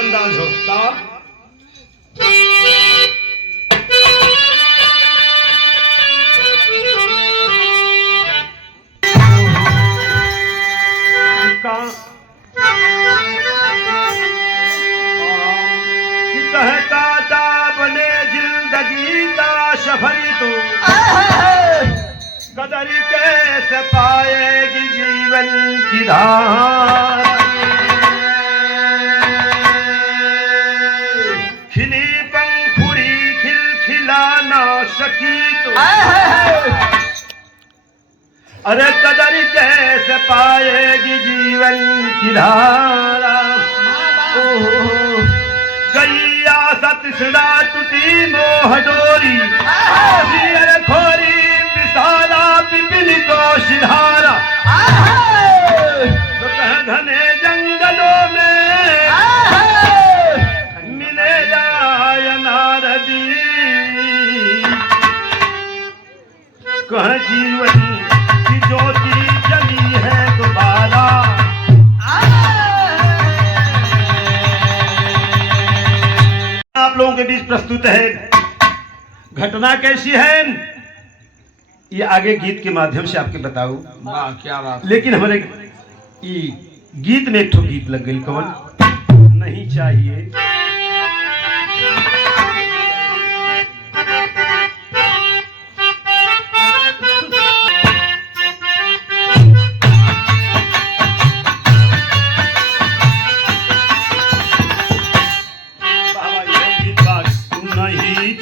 अंदाज होता। कहता था बने जिंदगी का सफरी तू कदर कैसे पाएगी जीवन की धार। खिली पंखुड़ी खिलखिला ना सकी तो अरे कदर कैसे पाएगी जीवन की धारा। गैया सतसड़ा टूटी मोह डोरी खोरी विशाला पिपिल को सिधारा। तो कह घने जंगलों में मिले जाय नारदी कह जीवन की ज्योति जली है दोबारा। आप लोगों के बीच प्रस्तुत है घटना कैसी है ये आगे गीत के माध्यम से आपके बताऊं। वाह क्या बात। लेकिन हमारे गीत में एक ठो गीत लग गई कौन नहीं चाहिए।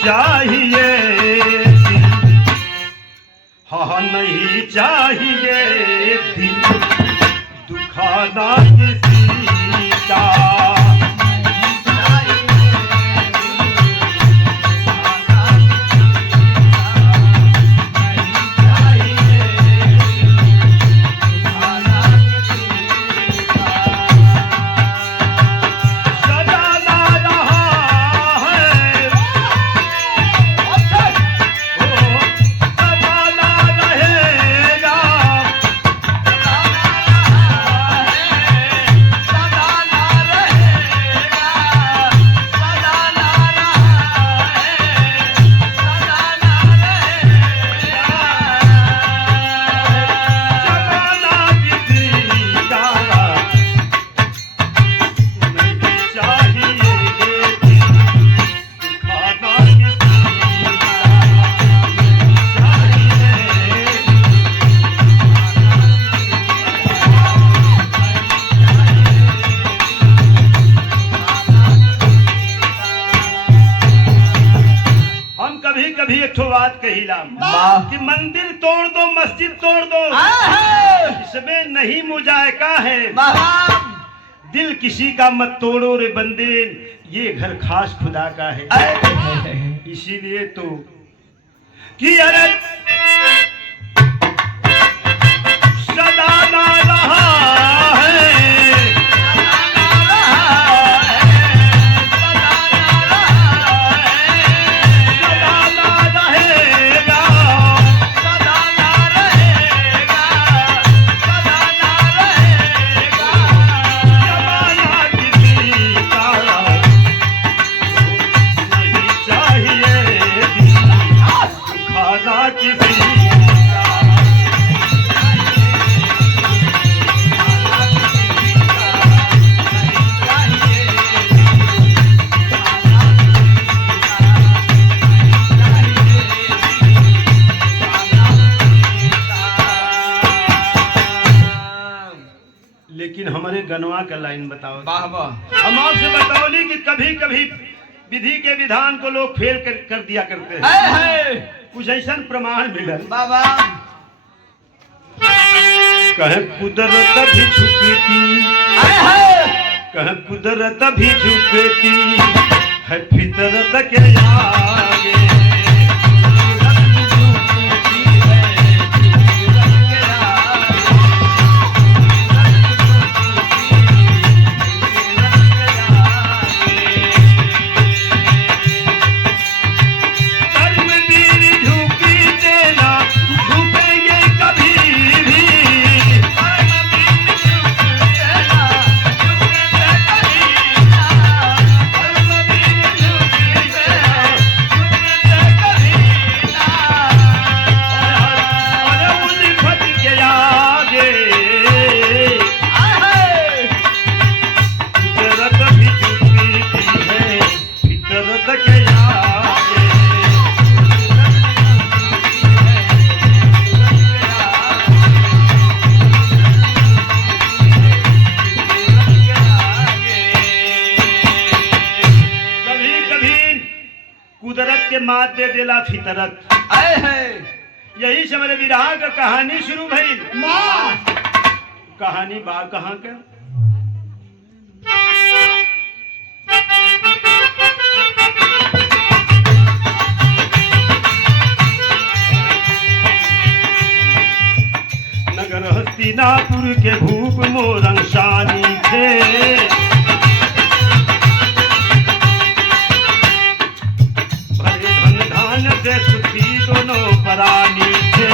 चाहिए हाँ नहीं चाहिए दिल दुखाना किसी का। कभी एक ठो बात कही कि मंदिर तोड़ दो मस्जिद तोड़ दो इसमें नहीं मुजायका है। दिल किसी का मत तोड़ो रे बंदे ये घर खास खुदा का है। इसीलिए तो कि अरे सदा ना रहा लेकिन हमारे गनवा का लाइन बताओ। वाह वाह। हम आपसे बताओली कि कभी कभी विधि के विधान को लोग फेल कर दिया करते हैं। कुछ ऐसा प्रमाण मिलल बाबा कहे कुदरत भी झुकती कहे कुदरत भी झुकती है फितरत के आगे। के मात दे देला फितरत। आए है यही से मेरे विरह का कहानी शुरू भइल। वाह कहानी बा कहाँ का? नगर हस्तिनापुर के भूप मोरंग शानी थे। भरे धन धान से सुखी दोनों परानी थे।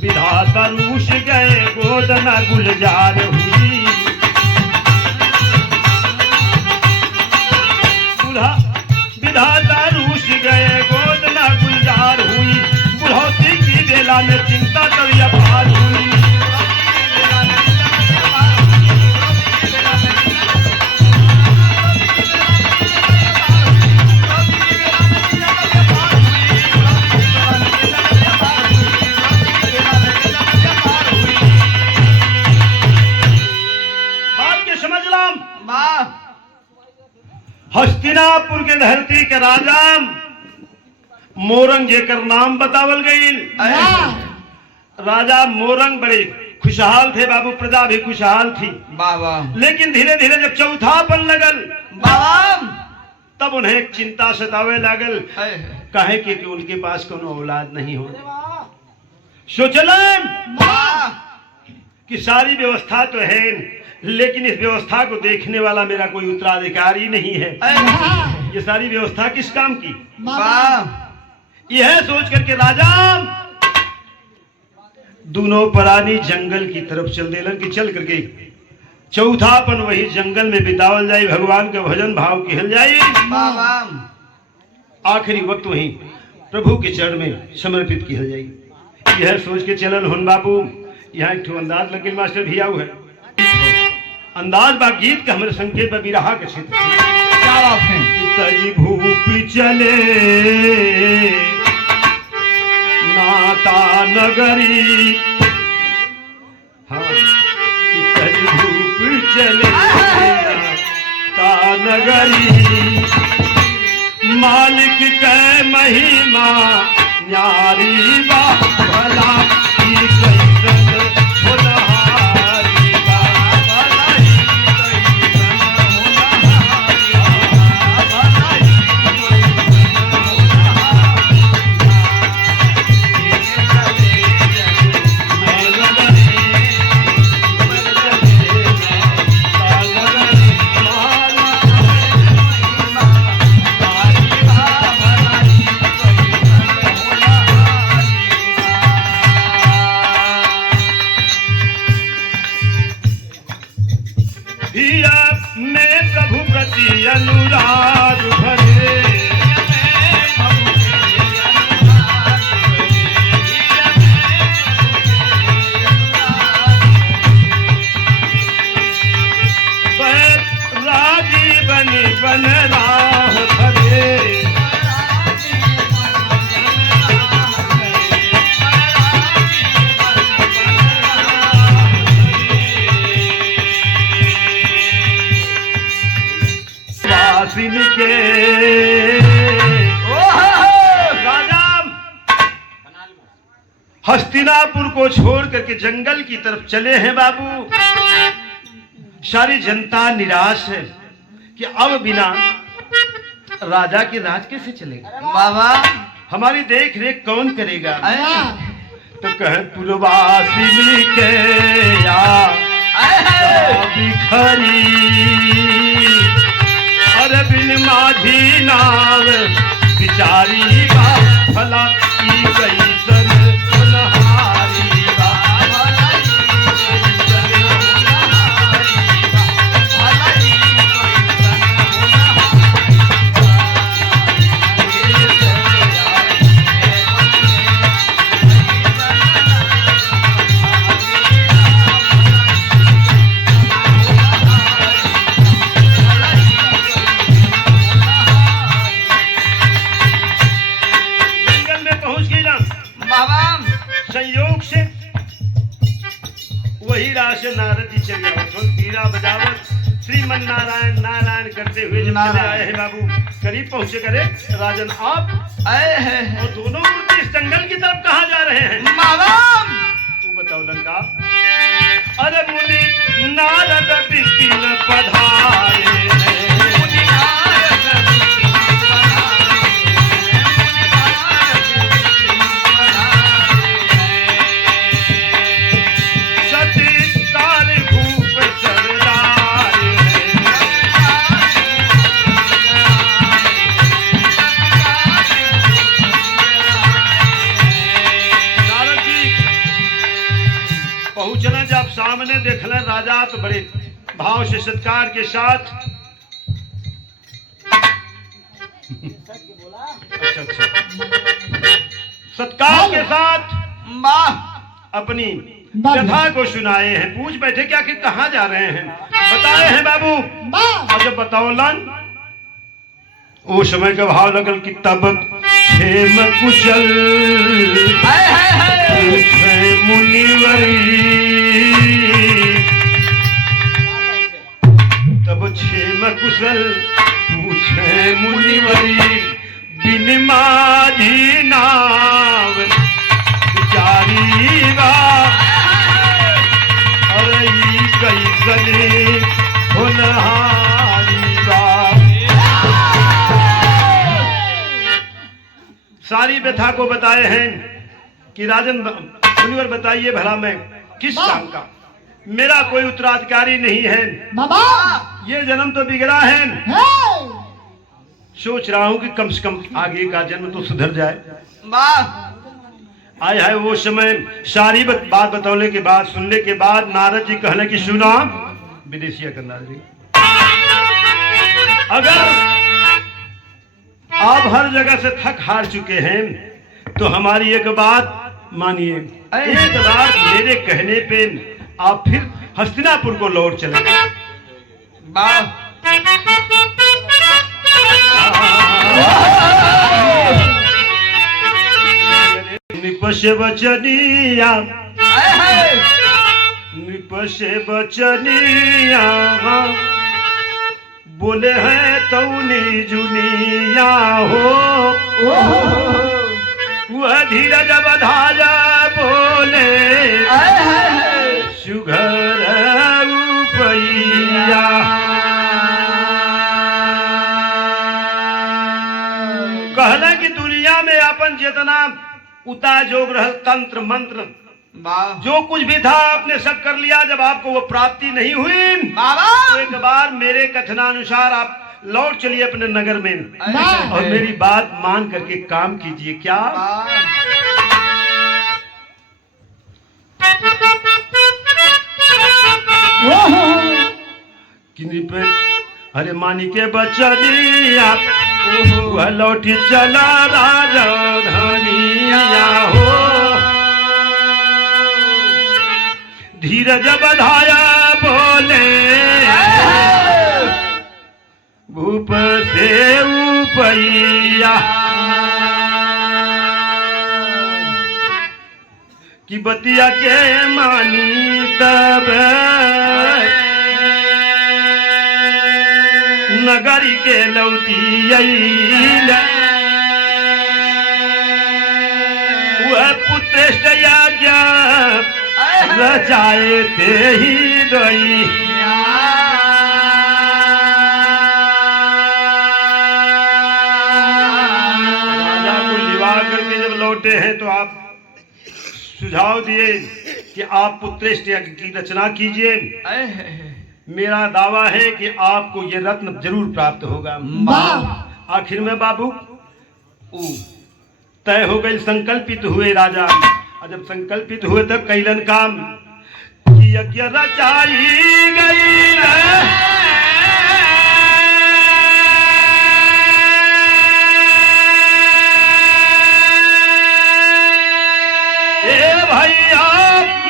विधाता रूस गए गोदना गुलजार हुई। विधाता रूस गए गोदना गुलजार हुई। बुढ़ौती की बेला में चिंता तभी अपार हुई। बात के समझ लाम। माँ हस्तिनापुर के धरती के राजा मोरंग जेकर नाम बतावल गईल। वाह राजा मोरंग बड़े खुशहाल थे बाबू, प्रजा भी खुशहाल थी। बाबा लेकिन धीरे धीरे जब चौथापन लगल बाबा तब उन्हें एक चिंता सतावे लागल। आए काहे कि उनके पास कोनो औलाद नहीं हो। सोचलन माँ कि सारी व्यवस्था तो है, लेकिन इस व्यवस्था को देखने वाला मेरा कोई उत्तराधिकारी नहीं है। वाह ये सारी व्यवस्था किस काम की? माँ यह सोच करके राजा दोनों प्राणी जंगल की तरफ चल देलन कि चल करके चौथापन वही जंगल में बितावल जाए, भगवान के भजन भाव किहल जाए। बाबा आखिरी वक्त वही प्रभु के चरण में समर्पित किहल जाए। यह सोच के चलन हुन बाबू। यहाँ एक ठो अंदाज लगे मास्टर भी आऊ है। अंदाज बा गीत का हमारे संकेत पर बिरहा के क्षेत्र क्या बात है? तजी भूप चले नाता नगरी। हाँ तजी भूप चले नाता नगरी। मालिक कै महिमा न्यारी बा भला की कैसन होनहारी बा। भला ही कैसन होनहारी में प्रभु प्रति अनुराग भरे। राजी बनी बन राह भरे। वासिन के राजा हस्तिनापुर को छोड़ करके जंगल की तरफ चले हैं बाबू। सारी जनता निराश है कि अब बिना राजा के राज कैसे चलेगा, बाबा हमारी देख रेख कौन करेगा। वाह तो कहे पुरवासिनी के या बिखरी। अरे बिन माझी नाव बिचारी बा भला की कैसन होनहारी बा। भला की कैसन होनहारी बा। भला की जंगल में पहुंच गई ना बाबा संयोग से वही राह से नारद जी चले आओ। बीड़ा बजावत श्रीमन नारायण नारायण करते हुए जब चले आए हैं बाबू, करीब पहुंचे करे राजन आप और दोनों मूर्ति इस जंगल की तरफ कहाँ जा रहे हैं? तू बताओ लंका। अरे मुनि नारद बिपिन पधारे पहुंचना जब सामने देखना राजा तो बड़े भाव से सत्कार के साथ अच्छा सत्कार के साथ अपनी कथा को सुनाए हैं। पूछ बैठे क्या कि कहाँ जा रहे हैं? बताए हैं बाबू। और जब बताओ लन उस समय का भाव लगल कि तब क्षेम कुशल मुनिवरी, तब क्षेम कुशल पूछे मुनिवरी, बिन माझी नाव विचारीगा, अरे कई गले होनहारीगा। सारी व्यथा को बताए हैं कि राजन मुनिवर बताइए भला मैं किस काम का, मेरा कोई उत्तराधिकारी नहीं है, ये जन्म तो बिगड़ा है, सोच रहा हूं कि कम से कम आगे का जन्म तो सुधर जाए। आए है वो समय सारी बात बतौले के बाद सुनने के बाद नारद जी कहने की सुना विदेशिया का नारद जी, अगर आप हर जगह से थक हार चुके हैं तो हमारी एक बात मानिए, एक बार मेरे कहने पे आप फिर हस्तिनापुर को लौट चले। निपशे बचनिया निपशे बचनिया बोले हैं तौनी जुनिया हो, वह धीरज बधाया बोले सुघर उपैया। कहला कि दुनिया में अपन जितना उता जोग रह तंत्र मंत्र जो कुछ भी था आपने सब कर लिया, जब आपको वो प्राप्ति नहीं हुई तो एक बार मेरे कथनानुसार आप लौट चलिए अपने नगर में और मेरी बात मान करके काम कीजिए। क्या किन्हीं पे अरे मानी के बचनिया वह लौटी चला राजा धनिया हो, धीरज बधाया बोले भूप से उपैया, कि बतिया के मानी तब नगरी के लौटी वह पुत्र यज्ञ रचाए थे ही गई, राजा को लिवा करके जब लौटे हैं तो आप सुझाव दिए कि आप पुत्रेष्ठ यज्ञ की रचना कीजिए, मेरा दावा है कि आपको ये रत्न जरूर प्राप्त होगा। आखिर में बाबू तय हो गई, संकल्पित हुए राजा, और जब संकल्पित हुए तब कैलन काम कि यज्ञ रचाई गई ए भैया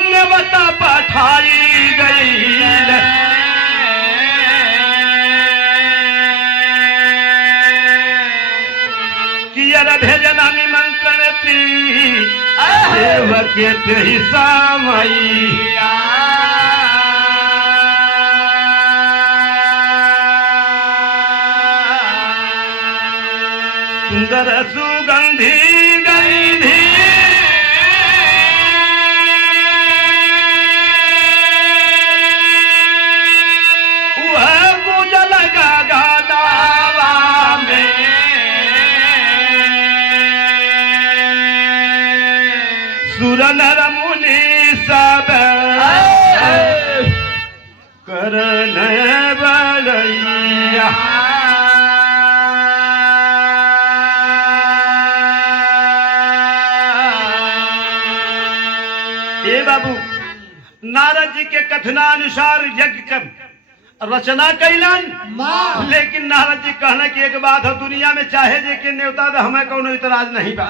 ने बता पठाई गई भेजना निमंत्रण देवके ही सामैया। पर सुगंधी गंधी वह गुजल गादावा में सुर नर मुनि सब करन बलैया ए बाबू नारद जी के कथनानुसार यज्ञ कर रचना कैलन लेकिन नारद जी कहना कि एक बात है दुनिया में चाहे जे के न्योता तो हमें कोनो इतराज नहीं बा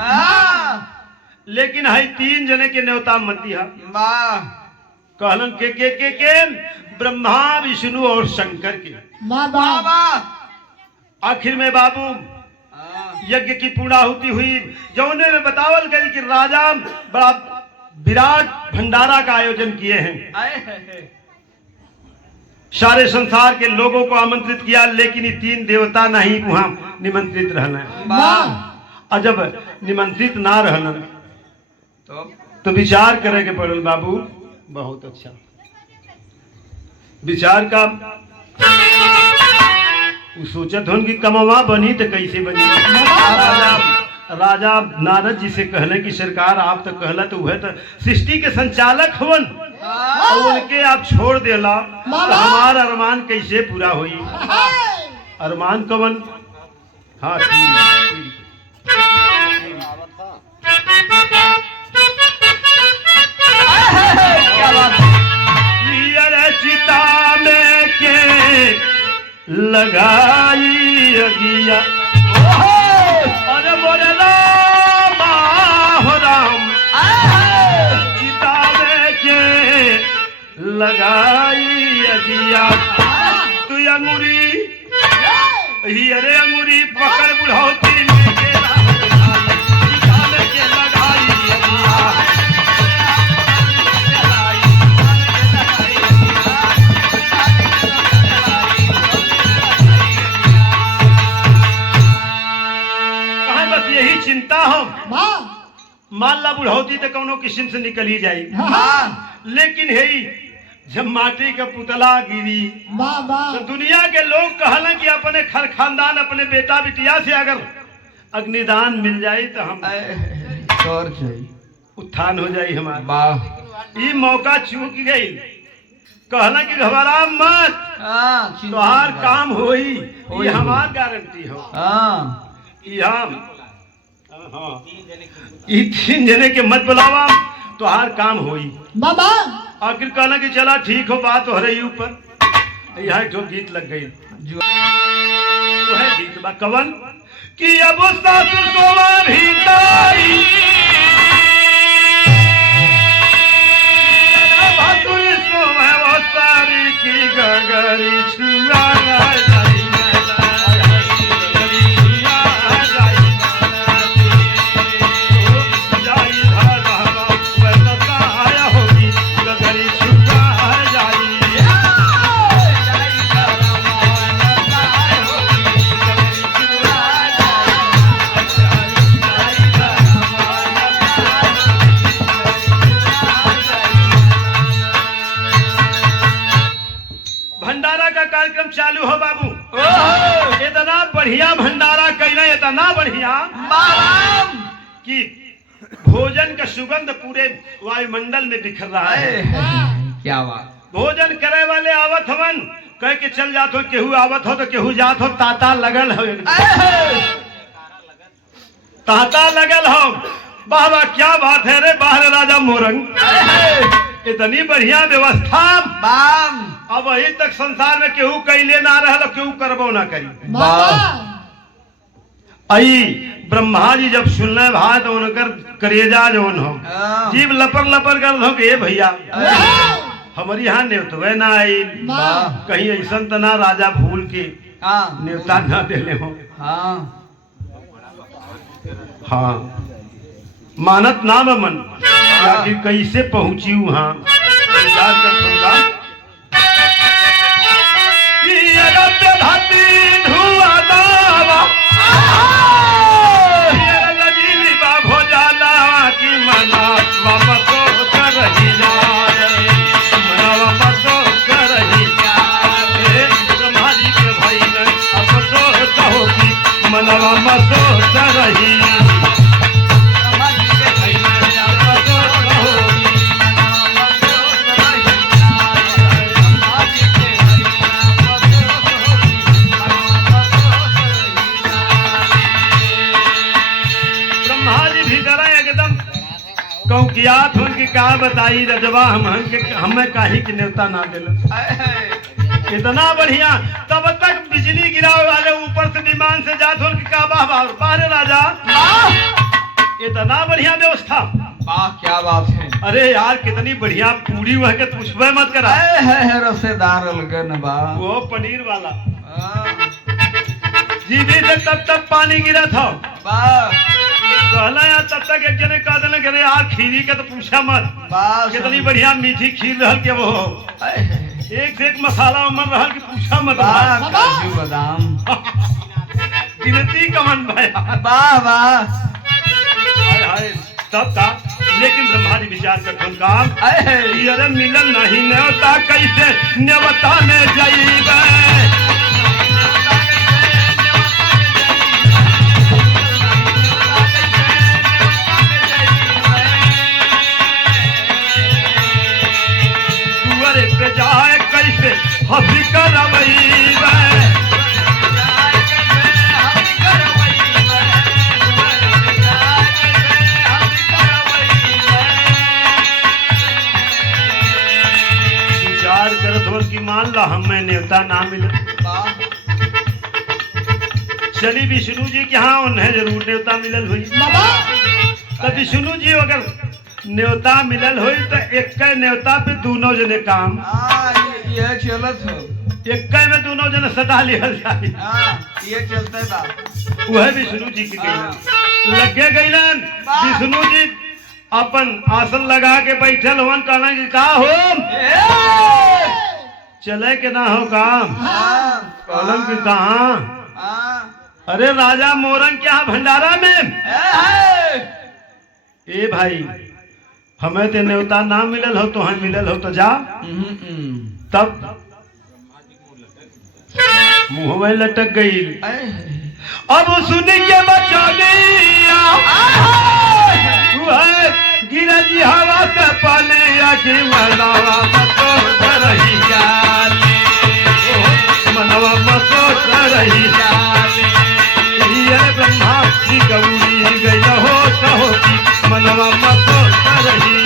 लेकिन है 3 जने के न्योता मत दिया कहलन के ब्रह्मा विष्णु और शंकर के आखिर में बाबू यज्ञ की पूर्णाहुति हुई जौने में बतावल गई कि राजा बड़ा विराट भंडारा का आयोजन किए हैं सारे संसार के लोगों को आमंत्रित किया लेकिन ये 3 देवता नहीं वहां निमंत्रित रहना और जब निमंत्रित ना रहना तो विचार करे के पड़ल बाबू बहुत अच्छा विचार का सोचत हन कि कमवा बनी तो कैसे बनी राजा नारद जी से कहले कि सरकार आप तो कहला तो वह तो सृष्टि के संचालक हवन और उनके आप छोड़ देला तो हमारा अरमान कैसे पूरा हुई अरमान कवन हाँ चिता में के लगाई अगिया अरे बोले राम चिता में के लगाई अगिया तू अंगूरी अरे अंगूरी पकड़ बुढ़ौती लेके चिता में के लगाई अगिया यही चिंता हो मान ला बुढ़ौती तो कोनो किस्म से निकल ही जाए लेकिन है जब माटी का पुतला गिरी तो दुनिया के लोग कहला कि अपने खर खानदान अपने बेटा बिटिया से अगर अग्निदान मिल जाए तो हम उत्थान हो जाए हमारा ये मौका चूक गई कहला कि घबरा मत तोहार काम होई ये हमार गारंटी हो ये 3 जने के मत बुलावा तो हर काम होई बाबा आखिर कहना कि चला ठीक हो बात हो रही ऊपर यहाँ जो गीत लग गई जो है गीत बा कवन कि अब सासु सोवा भीताई भासुरी सोवा वो सारी की गगरी छुआ कार्यक्रम चालू हो बाबू इतना बढ़िया भंडारा कैला इतना बढ़िया कि भोजन का सुगंध पूरे वायुमंडल में बिखर रहा है क्या बात भोजन करे वाले आवत हवन कह के चल जात हो केहू आवत हो तो केहू जात हो ताता लगल हो ताता लगल हो बाबा क्या बात है रे बाहर राजा मोरंग इतनी बढ़िया व्यवस्था अब वही तक संसार में केहू कैले ना रहा केहू करबो ना करी आई ब्रह्मा जी जब सुनले भाई तो उनकर करेजा जौन हो जीव लपर लपर कर दो के भैया हमारी यहाँ न्योतवे ना आई कहीं ऐसा तो ना राजा भूल के न्योता ना देले हो हाँ मानत नाम मन आखिर कैसे पहुंची वहां दुखियात उनकी का बताई रजवा हमें काहे की न्योता ना दिल इतना बढ़िया। तब तक बिजली गिरावे वाले ऊपर से विमान से जात उनकी का बाहर राजा इतना बढ़िया व्यवस्था। वाह क्या बात है। अरे यार कितनी बढ़िया पूरी हुआ के पूछबे मत करा है रसेदार लगन बा वो पनीर वाला जीभी से तब पानी गिरा था कहला यार तब तक एक जने कह देने करे यार खीरी के तो पूछा मत कितनी बढ़िया मीठी खीर रहल के वो एक से एक मसाला उमर रहल के पूछा मत काजू बादाम गिनती कमन भाई वाह वाह हाय तब था लेकिन ब्रह्माजी विचार कर काम अरे मिलन नहीं न्योता कैसे न्योता में जाइबे पे जाए कैसे हंसी करवैबे विचार करत हो कि मान ला हमें न्योता ना मिले चली विष्णु जी के यहाँ उन्हें जरूर न्योता मिलल हुई तब विष्णु जी अगर न्योता मिलल हुई तो एक न्योता पे दोनों जने काम ये चलत हो एक में दोनों जने सटा लिहल जाए ये चलते बा वह विष्णु जी की गईलन लगे गईलन विष्णु जी अपन आसन लगा के बैठल हवन कहना कि का हो चले के ना हो काम कहलन कि कहाँ अरे राजा मोरंग के यहाँ भंडारा में ए भाई हमें ते न्योता ना मिलल हो तो हम मिलल हो तो जा तब मुंह में लटक गई अब सुन के बचा गिरा जी हवा से पाले आखिर मनावा मतो रही जाले मनवा मतो रही जाले ये ब्रह्मा जी गौरी गई हो कहो की मनवा मतो रही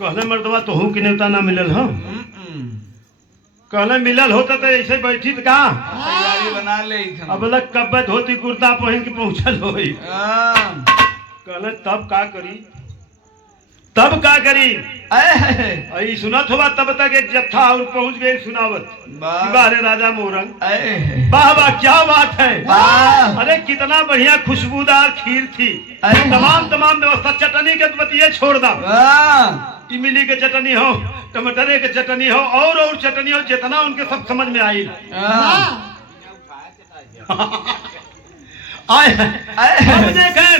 कहले मर्दवा तो हूँ कि न्योता ना मिलल हो कहले मिलल होता तो ऐसे बैठी का तैयारी बना ले अब लग कब धोती कुर्ता पहन के पहुंचल होई कहले तब का करी आई सुनत होगा तब तक एक जत्था और पहुंच गए सुनावत बारे राजा मोरंग वाह वाह क्या बात है अरे कितना बढ़िया खुशबूदार खीर थी तमाम व्यवस्था चटनी के बतिये छोड़ दा इमली के चटनी हो टमाटरे के चटनी हो और चटनी हो जितना उनके सब समझ में आई आए देखें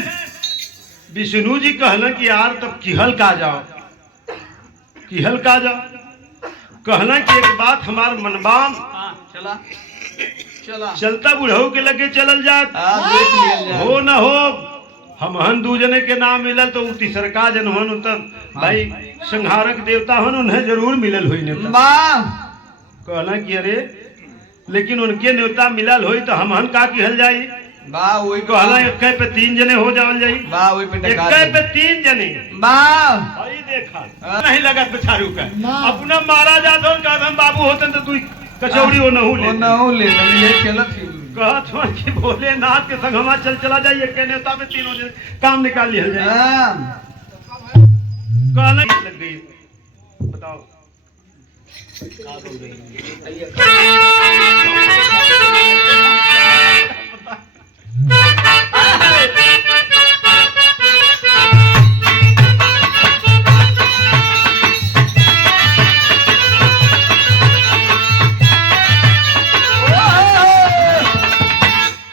विष्णु जी कहलन कि यार तब किहल का जाओ कहना कि एक बात हमार मनबाम चलता बुढ़ऊ के लगे चलल जात हो न हो हम दू जने के नाम मिलल तो तीसरका जन हन उतर भाई संहारक देवता हन उन्हें जरूर मिलल हुई न्योता कहना कि अरे लेकिन उनके न्योता मिलल हुई तो हम का किहल जाई वही कहला एक पे 3 जने हो जावल जाई एक पे 3 जने भाई देखा नहीं लगा बेचारू का अपना मारा जात हो का हम बाबू होते तो तू कचौड़ी हो नहू ले ये चलत कहत हो कि भोलेनाथ के संग हम चला जाइए के न्योता पे 3 जने काम निकाल लिया जाए कहने लग गई बताओ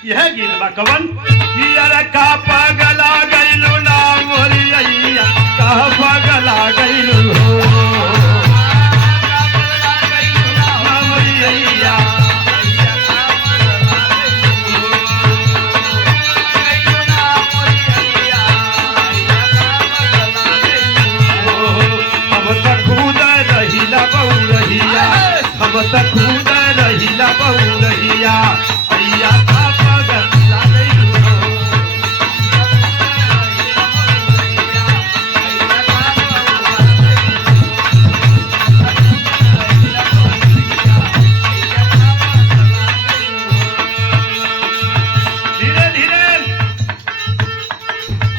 यह गीत बा कवन कि अरे का पगला गइलू ना मोरिया का पगला गइलू हो गावत कूद रहिला बहु रहिया अइया का पगत लागई हो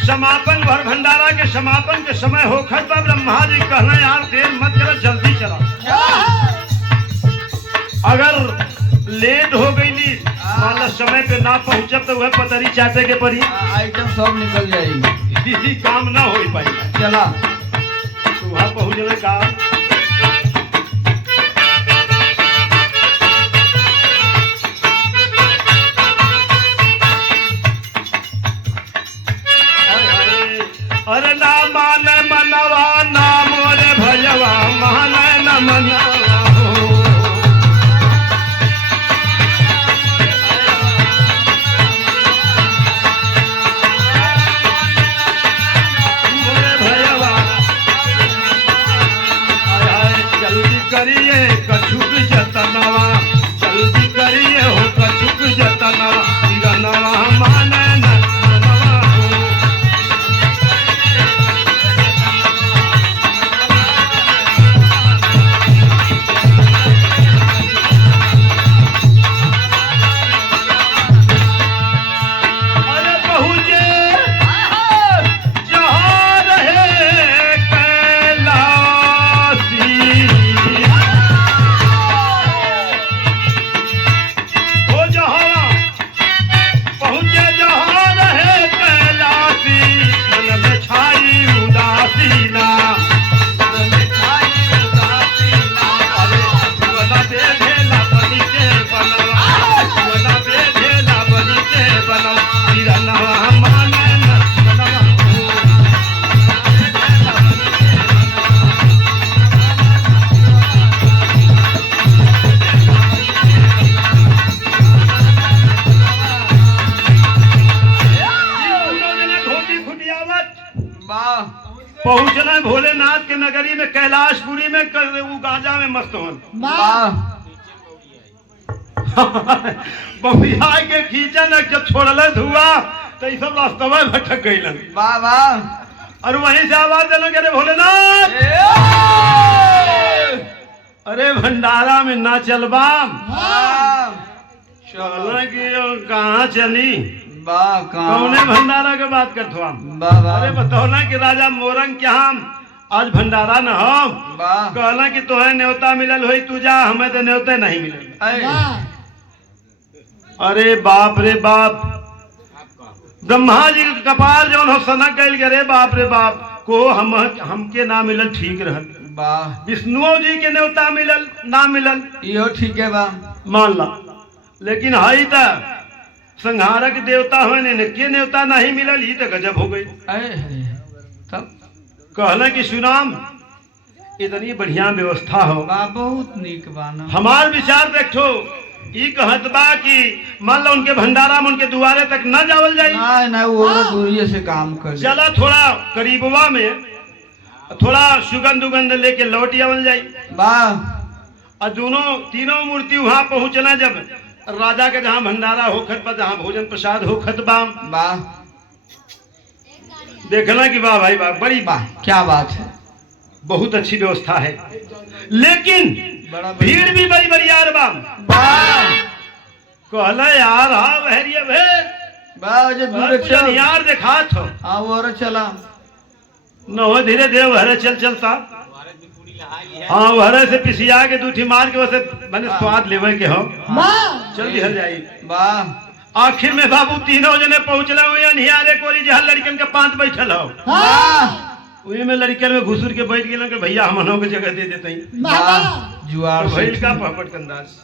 समापन भर भंडारा के समापन के समय होखत बा ब्रह्मा जी कहना यार देर मत करो जल्दी चला अगर लेट हो गई मान लो समय पे ना पहुंचब तो वह पतरी चाटे के पड़ी आइटम सब निकल जाएगी काम ना हो पाई चला तो वहां पहुंचने का अरे ना माने मनवा ना मोरे भजवा माने न मनवा हो मोरे भजवा जल्दी करिए कछुक जतनवा जल्दी करिए हो कछुक जतनवा गनवा माने न मनवा हो पहुंचना है भोलेनाथ के नगरी में कैलाशपुरी में वो गांजा में मस्त होन बबुआ के खींचन जब छोड़ल धुआ तो सब रास्ता में भटक गई वाह वाह और वहीं से आवाज देना अरे भोलेनाथ अरे भंडारा में ना चलबा चलना कि कहाँ चली कौने भंडारा के बात करते अरे बताओ ना कि राजा मोरंग के हम आज भंडारा न हो कहना कि तुम्हें न्योता मिलल हो तू जा हमें तो न्योते नहीं मिलल अरे बाप रे बाप ब्रह्मा जी के कपाल जो हो सनक गल रे बाप रे बाप को हमके ना मिलल ठीक रहल विष्णु जी के न्योता मिलल ना मिलल यो ठीक है बा मान ला लेकिन हाई था संहारक देवता होने के न्योता नहीं मिलल ही तो गजब हो गई तब कहना कि सुनाम इतनी बढ़िया व्यवस्था हो बहुत नीक बाना हमार विचार देखो ई कहत बा कि मान लो उनके भंडारा में उनके दुआरे तक न जावल जाई ना वो दूरिये से काम कर चला थोड़ा करीबवा में थोड़ा सुगंध उगंध लेके लौट आवल जाई और दोनों तीनों मूर्ति वहां पहुंचना जब राजा के जहाँ भंडारा होखत बा जहाँ भोजन प्रसाद होखत बा देखना कि वाह भाई वाह बड़ी वाह क्या बात है बहुत अच्छी व्यवस्था है लेकिन भीड़ भी बड़ी बड़ी यार बा कहला यार हाँ बहरिया भे यार देखा थो हाँ वो चला न हो धीरे धीरे वहरे चल चलता हाँ वहरे से पिसिया के दूठी मार के वैसे मैंने स्वाद लेवे के हो चल दिहल जाई आखिर में बाबू तीनों जने पहुंचला हुए निहारे कोरी जहाँ लड़कन के 5 बैठल हो वही में लड़कन में घुसुर के बैठ गए कि भैया हमनों के जगह दे देते जुआर भैल का पहपट कंदाज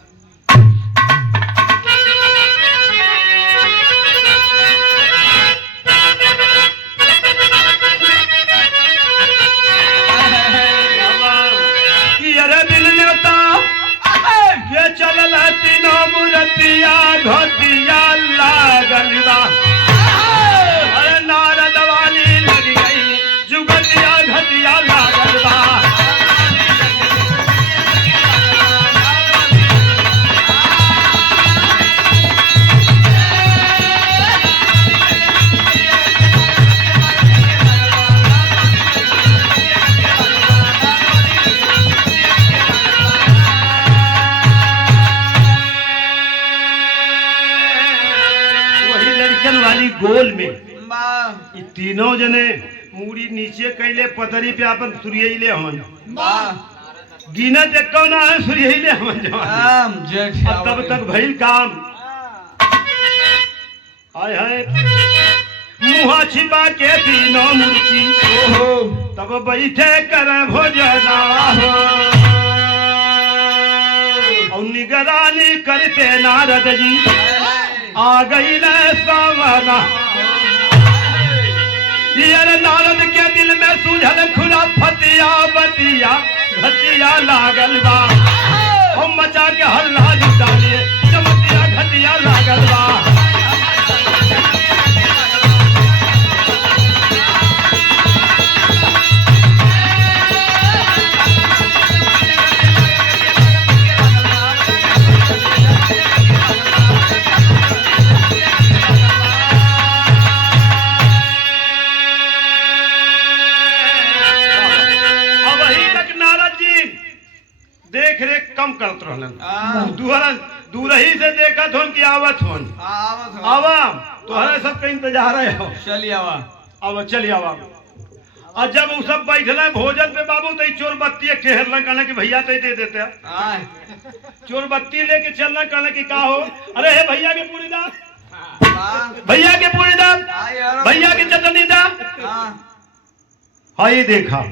चलल तीनों मूर्तिया धोतिया लागल बा अरे नारद वाली लग गई जुगतिया घटिया लागल बा रही गोल में। वाह ई तीनों जने मूड़ी नीचे कैले पतरी पे अपन सूर्यले हमन वाह गिनत एक ना है सूर्यले हमन जवान। जेठ अब तब तक भइल काम आय है मुहा छिपा के तीनों मूर्ति ओहो तब बैठे कर भोजना हो और निगरानी करते नारद जी आ गई न सावना। यार नारद के दिल में सूझल खुला फतिया बतिया घटिया लागल बा और मचा के हल्ला जुटालिए चमतिया घटिया लागल बा। देख रेख कम करत रहलन दूरही से देखत होन कि आवत होन आवा तोहरा सबके इंतजार है हो चलिए आवा अब चलिए आवा। और जब वो सब बैठले भोजन पे बाबू तो चोर बत्ती केहरला कहना कि भैया तो दे देते हैं चोर बत्ती लेके चलना कहना कि का हो अरे हे भैया के पूरी दा भैया के पूरी दा भैया की चटनी दा। हाँ ये देखा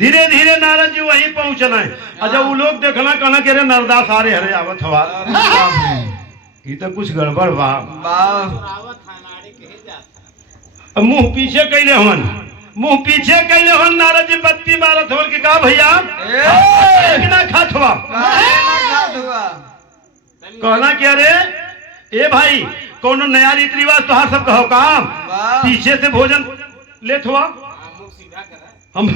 धीरे धीरे नारद जी वहीं पहुंचना है। अच्छा वो लोग देखना कहना कि अरे नरदा सारे हरे आवत हवा ये तो कुछ गड़बड़ बा। मुंह पीछे कैले हवन मुंह पीछे कैले हवन नारद जी बत्ती मारत हो कि का भैया ना खात हुआ कहना कि अरे ए भाई कौन नया रीति रिवाज तो हर सब कहो काम पीछे से भोजन लेत हुआ हम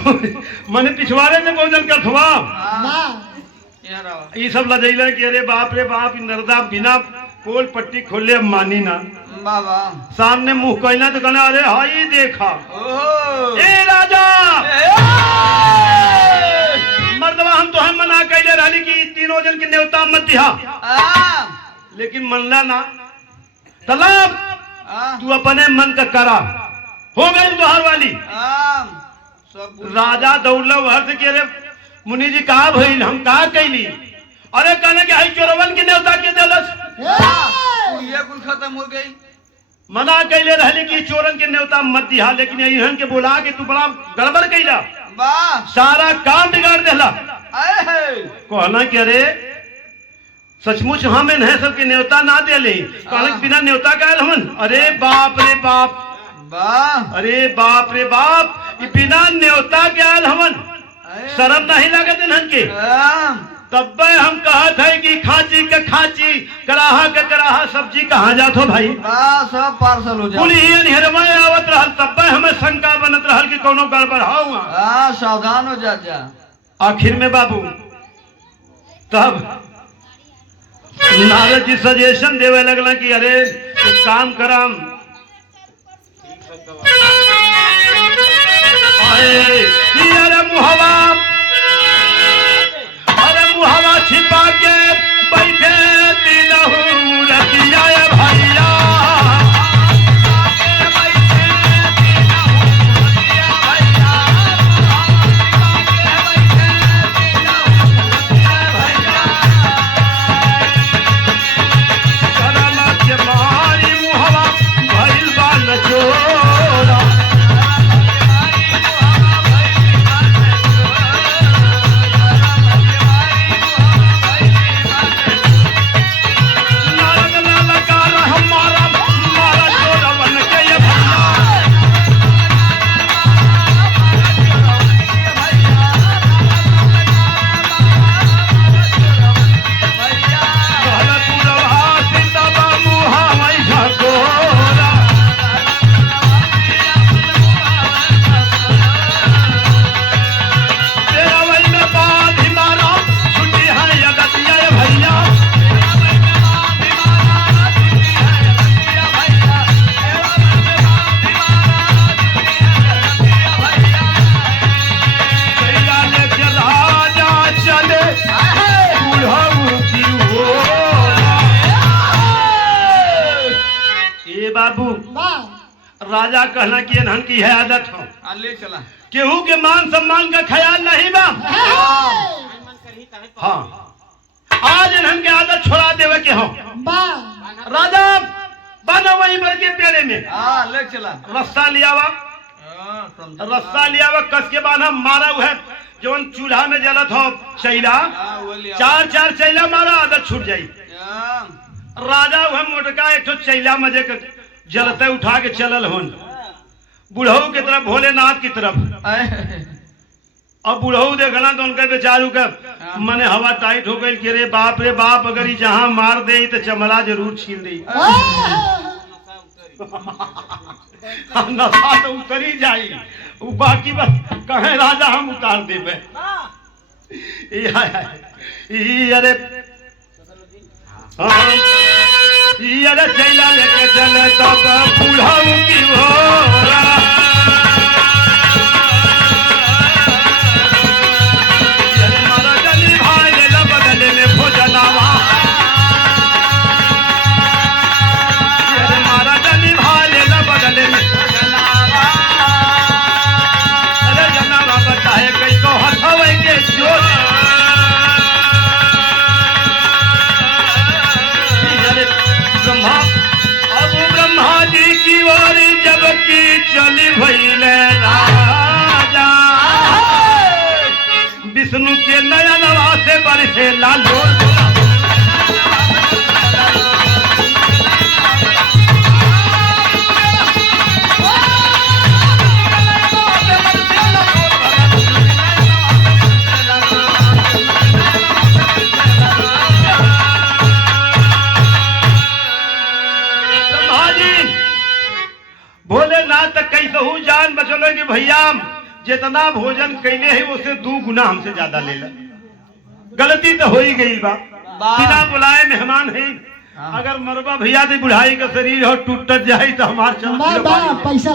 मैंने पिछवाड़े से भोजन कर थुआ ये सब लजैला कि अरे बाप रे बाप नरदा बिना कोल पट्टी खोले अब मानी ना सामने मुंह कहना तो कहना अरे हाई देखा ए राजा मर्दवा हम तो हम मना कैले रही कि तीनों जन की न्योता मत दिहा लेकिन मनला ना तलब तू अपने मन का करा हो गई तुहार वाली। राजा दौड़ल हर्ष के अरे मुनि जी कहा भइल हम कहा कैली अरे कहने के चोरवन की न्योता के दिलस खत्म हो गई मना कैले रहली कि चोरन के न्योता मत दिहा लेकिन यहन के बोला कि तू बड़ा गड़बड़ कैला सारा काम बिगाड़ देला कहना कि अरे सचमुच हमें नहीं सबके न्योता ना दे ले कहना बिना न्योता का हमन अरे बाप रे बाप अरे बाप रे बाप बिना न्योता के आयल हमन शर्म नहीं लगत इन्हन के तब हम कहत है कि खांची के खांची कराहा के कराहा सब्जी कहाँ जात हो भाई सब पार्सल हो जाए आवत रहल तब हमें शंका बनत रहल कि कोनो गड़बड़ हो सावधान हो जा आखिर में बाबू तब नारद जी सजेशन देवे लगला कि अरे एक काम करम अरे मुहवा छिपा के बैठे तीनहु रतिया भैया मारी मुहवा भइल बा नचोरा राजा कहना कि इन्हन की है आदत हो ले चला केहू के मान सम्मान का ख्याल नहीं बा। हाँ आज इन्हन के आदत छोड़ा देवे के हो। राजा बना वहीं पर के पेड़े में ले चला रस्सा लियावा कस के बांधा मारा हुआ है जौन चूल्हा में जलत हो चैला चार चैला मारा आदत छूट जाई। राजा वह मोटका एक तो चैला मजे के जलते उठा के चलल होन बुढ़ऊ की तरफ भोलेनाथ की तरफ। अब बुढ़ऊ देखना तो उनका बेचारू का मने हवा टाइट हो गई कि रे बाप अगर ये जहां मार दे तो चमड़ा जरूर छीन दे। नशा तो उतरी जाई बाकी बस कहे राजा हम उतार देवे। अरे अरे चैला लेके चले तब बुढ़ऊ की भोरा मारा जली भाई ले बदले में भोजनावा मारा जली भाई ले बदले में अरे जनावा बताए कई को हथवे के जोर ब्रह्मा जी की ओर जब की चली भइले राजा विष्णु के नयनवा से बरसे लालो भोलेनाथ तक कैसे हूँ जान बचलो कि भैया जितना भोजन कैले है उससे 2 गुना हमसे ज्यादा ले ला। गलती तो हो ही गई बा बिना बुलाए मेहमान है। अगर मरबा भैया से बुढ़ाई का शरीर हो टूट जाए तो हमारे पैसा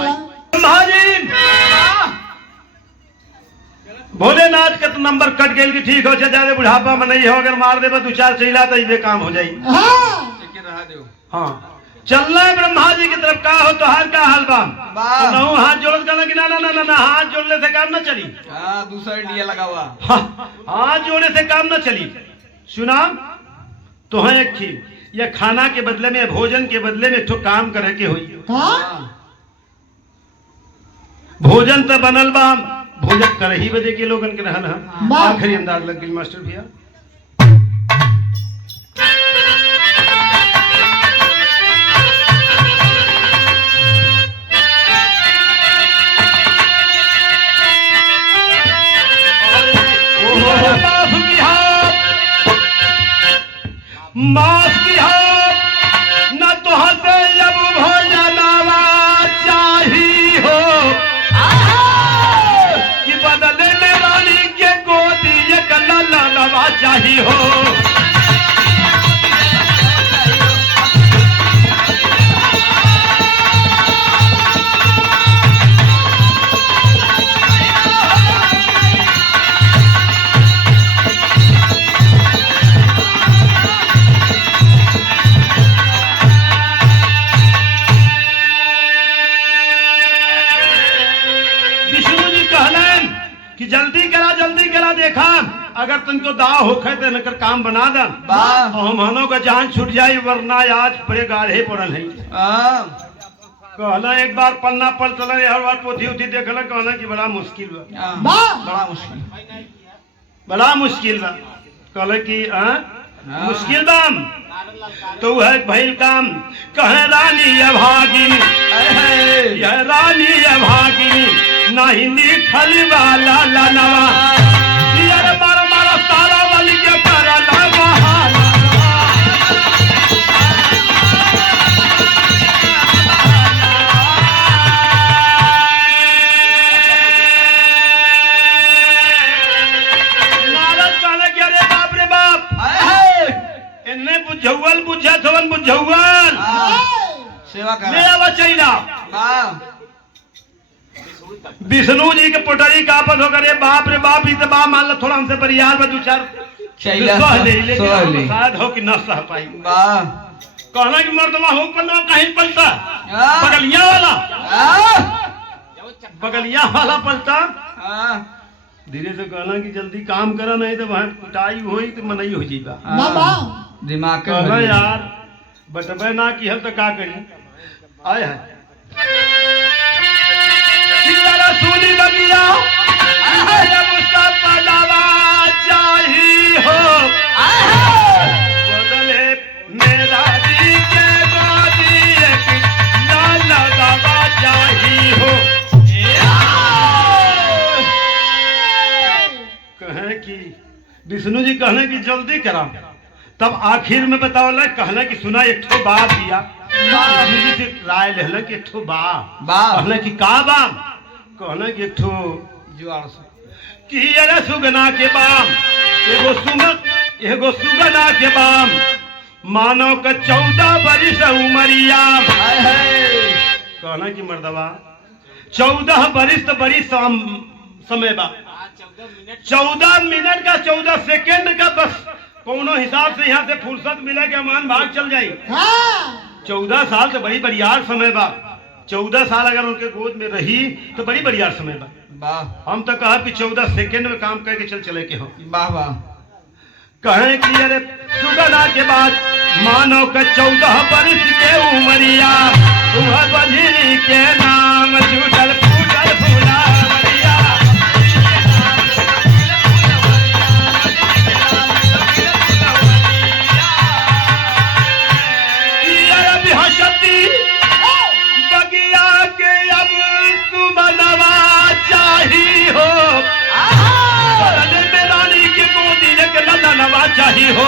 भोलेनाथ का तो नंबर कट गई कि ठीक हो ज्यादा बुढ़ापा में नहीं हो अगर मार दे 2-4 चैला तो ये काम हो जाये। हाँ चलना है ब्रह्मा जी की तरफ का हो तो हार का हाल बा हाथ जोड़ करना कि ना हाथ जोड़ने से काम न चली। दूसरा इंडिया लगा हुआ हाथ जोड़ने से काम न चली। सुना तो है एक थी ये खाना के बदले में भोजन के बदले में तो काम करे के हुई भोजन तो बनल बा भोजन कर ही बदे के लोगन के रहन आखिरी अंदाज लग गई मास्टर भैया। माफ की हो न तो हसे जब भोजनावा चाही हो कि बदले में रानी के गोदी एक ललवा चाही हो। जल्दी करा देखा अगर तुमको दाव होखे तो नकर काम बना दा हमनों का जान छूट जाए वरना आज बड़े गाढ़े पड़ल है। कहला एक बार पन्ना पल चला हर बार पोथी उथी देखला कहना कि बड़ा मुश्किल बा बड़ा मुश्किल बा कहला कि मुश्किल बा तो है भइल काम कहे रानी अभागिनी यह रानी अभागिनी नहीं लिखल वाला लनवा यार मारा तारा वाली के करा लगा नारद कहने के अरे बाप रे बाप इन्ने बुझौल बुझौल बुझौल सेवा कर ले आवा चैला विष्णु जी के पोटरी का आपस होकर बाप रे बाप इतना बा मान लो थोड़ा हमसे परिवार में 2-4 शायद हो कि न सह पाई कहना कि मर्दवा हो पलवा कहीं पलता हाँ। बगलिया वाला हाँ। बगलिया वाला पलता। हाँ। धीरे से कहना कि जल्दी काम करा नहीं तो वहां कुटाई होई तो मनई हो जीबा। दिमाग के कहना भरी। यार बटबे ना की हल तो का करी आए है यारा सुनी बगिया जब उसका पलावा चाही हो बदले मेरा दी के गोदी एक लाल दवा चाही हो। कहे कि विष्णु जी कहने की जल्दी करा तब आखिर में बताओ कहना कि सुना एक ठो बाप दिया विष्णु जी से राय लेना कि एक ठो बाप कहना कि का बाप कहना कि एक ठो जुआड़ से। कि अरे सुगना के बाम एगो सुगना के बाम मानव का 14 बरिस उमरिया कहना कि मर्दवा 14 बरिस तो बड़ी समय बा 14 मिनट का 14 सेकेंड का बस कोनो हिसाब से यहाँ से फुर्सत मिला के अमान भाग चल जाई। 14 साल तो बड़ी बढ़िया समय बा 14 साल अगर उनके गोद में रही तो बड़ी बढ़िया समय बा। वाह हम तो कहा कि 14 सेकेंड में काम करके चले के हो। वाह वाह। कहें कि अरे सुगना के बाद मानव का 14 बरिस के उमरिया वह बजरी के नाम छूटल फूटल फुलावरिया। बगिया के अब सुमनवा चाही हो रानी की मोदी एक ललनवा चाही हो।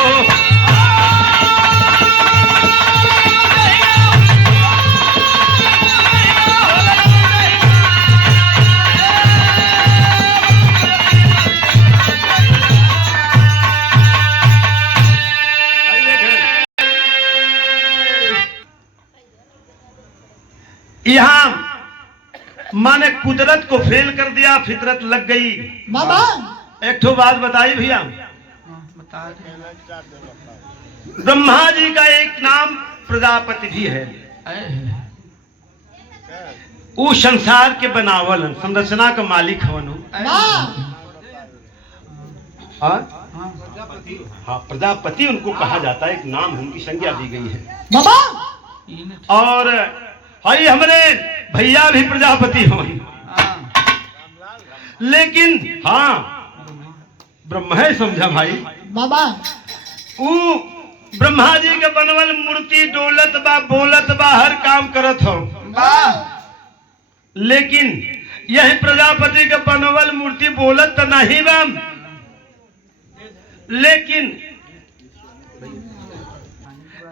यहाँ माने कुदरत को फेल कर दिया फितरत लग गई। एक ठो बात बताई भैया बता ब्रह्मा जी का एक नाम प्रजापति भी है। वो संसार के बनावल संरचना का मालिक हवन। हाँ प्रजापति उनको कहा जाता है एक नाम उनकी संज्ञा दी गई है। और भाई हमारे भैया भी प्रजापति हो लेकिन हाँ ब्रह्मा है समझा भाई बाबा वो ब्रह्मा जी के बनवल मूर्ति डोलत बा बोलत बा हर काम करत हो लेकिन यही प्रजापति के बनवल मूर्ति बोलत तो नहीं बा लेकिन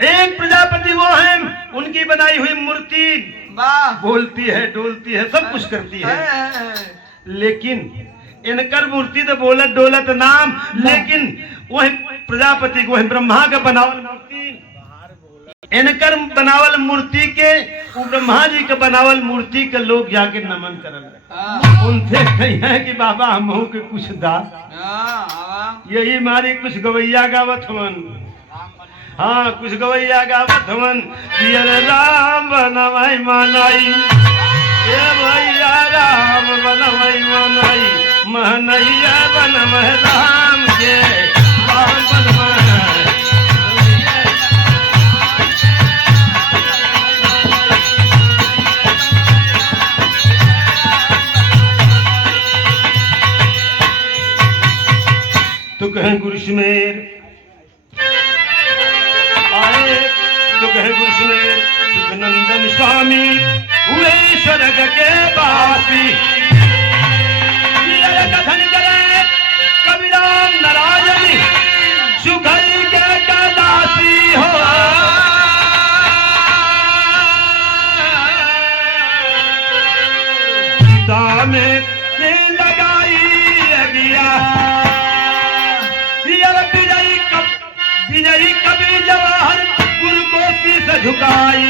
एक प्रजापति वो है उनकी बनाई हुई मूर्ति बोलती है डोलती है सब कुछ करती है लेकिन इनकर मूर्ति तो बोलत डोलत नाम लेकिन वही प्रजापति को वही ब्रह्मा का बनावल मूर्ति इनकर बनावल मूर्ति के ब्रह्मा जी के बनावल मूर्ति के लोग जाके नमन करल उनसे कही है कि बाबा हम के कुछ दा यही मारी कुछ गवैया गावत हवन। हाँ कुछ गवैया गावत हवन राम बनवाई मानाई ये भैया राम बनवाई मानाई महनैया बनमह राम के राम बनमह। तो कहें गुरुश्मेर आए तो कहे गुरुश्मेर सुखनंदन स्वामी हुए स्वर्ग के वासी कथन करे कबीराम नारायण सुखई के कैलासी हो। सीता में लगाई अगिया विजयी कवि जवाहर गुरु को शीश झुकाई